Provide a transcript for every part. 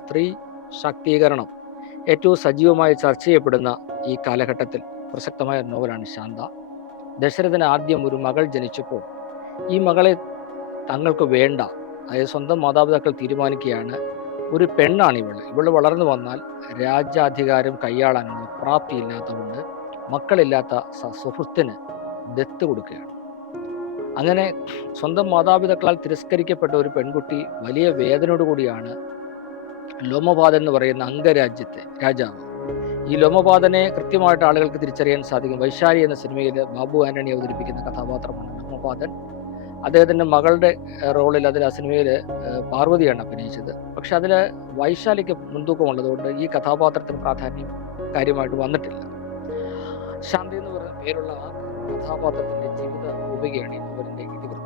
സ്ത്രീ ശാക്തീകരണം ഏറ്റവും സജീവമായി ചർച്ച ചെയ്യപ്പെടുന്ന ഈ കാലഘട്ടത്തിൽ പ്രസക്തമായ നോവലാണ് ശാന്ത. ദശരഥന് ആദ്യം ഒരു മകൾ ജനിച്ചപ്പോൾ ഈ മകളെ തങ്ങൾക്ക് വേണ്ട, അതായത് സ്വന്തം മാതാപിതാക്കൾ തീരുമാനിക്കുകയാണ്, ഒരു പെണ്ണാണ് ഇവള് വളർന്നു വന്നാൽ രാജ്യാധികാരം കൈയാളാനുള്ള പ്രാപ്തിയില്ലാത്തതുകൊണ്ട് മക്കളില്ലാത്ത സുഹൃത്തിന് ദത്ത് കൊടുക്കുകയാണ്. അങ്ങനെ സ്വന്തം മാതാപിതാക്കളാൽ തിരസ്കരിക്കപ്പെട്ട ഒരു പെൺകുട്ടി വലിയ വേദനയോടുകൂടിയാണ് ലോമപാതൻ എന്ന് പറയുന്ന അംഗരാജ്യത്തെ രാജാവ്. ഈ ലോമപാതനെ കൃത്യമായിട്ട് ആളുകൾക്ക് തിരിച്ചറിയാൻ സാധിക്കും. വൈശാലി എന്ന സിനിമയിൽ ബാബു ആന്റണി അവതരിപ്പിക്കുന്ന കഥാപാത്രമാണ് ലോമപാതൻ. അദ്ദേഹത്തിൻ്റെ മകളുടെ റോളിൽ ആ സിനിമയിൽ പാർവതിയാണ് അഭിനയിച്ചത്. പക്ഷെ അതിൽ വൈശാലിക്ക് മുൻതൂക്കമുള്ളതുകൊണ്ട് ഈ കഥാപാത്രത്തിന് പ്രാധാന്യം കാര്യമായിട്ട് വന്നിട്ടില്ല. ശാന്തി എന്ന് പറയുന്ന പേരുള്ള ആ കഥാപാത്രത്തിന്റെ ജീവിത രൂപകയാണ് ഈ നോവലിന്റെ ഇതിവൃത്തം.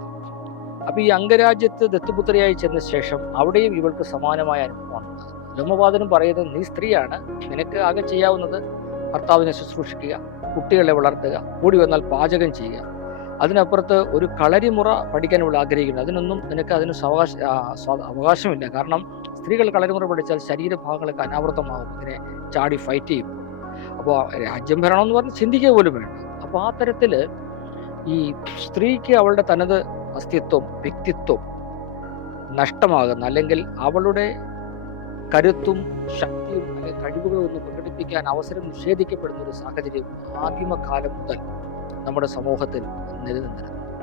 അപ്പൊ ഈ അംഗരാജ്യത്ത് ദത്തുപുത്രിയായി ചെന്ന ശേഷം അവിടെയും ഇവൾക്ക് സമാനമായ അനുഭവമാണ്. ലോമപാതനും പറയുന്നത്, നീ സ്ത്രീയാണ്, നിനക്ക് ആകെ ചെയ്യാവുന്നത് ഭർത്താവിനെ ശുശ്രൂഷിക്കുക, കുട്ടികളെ വളർത്തുക, കൂടി വന്നാൽ പാചകം ചെയ്യുക. അതിനപ്പുറത്ത് ഒരു കളരിമുറ പഠിക്കാൻ ഇവൾ ആഗ്രഹിക്കുന്നു. നിനക്ക് അതിന് അവകാശമില്ല. കാരണം സ്ത്രീകൾ കളരിമുറ പഠിച്ചാൽ ശരീരഭാഗങ്ങളൊക്കെ അനാവൃതമാകും, ഇതിനെ ചാടി ഫൈറ്റ് ചെയ്യും. അപ്പോൾ രാജ്യം ഭരണം എന്ന് പറഞ്ഞ് ചിന്തിക്കുക പോലും വേണ്ട. അപ്പോൾ ആ തരത്തിൽ ഈ സ്ത്രീക്ക് അവളുടെ തനത് അസ്തിത്വം, വ്യക്തിത്വം നഷ്ടമാകുന്ന, അല്ലെങ്കിൽ അവളുടെ കരുത്തും ശക്തിയും അല്ലെങ്കിൽ കഴിവുകളും ഒന്നും പ്രകടിപ്പിക്കാൻ അവസരം നിഷേധിക്കപ്പെടുന്ന ഒരു സാഹചര്യം ആദിമകാലം മുതൽ നമ്മുടെ സമൂഹത്തിൽ നിലനിന്നിരുന്നു.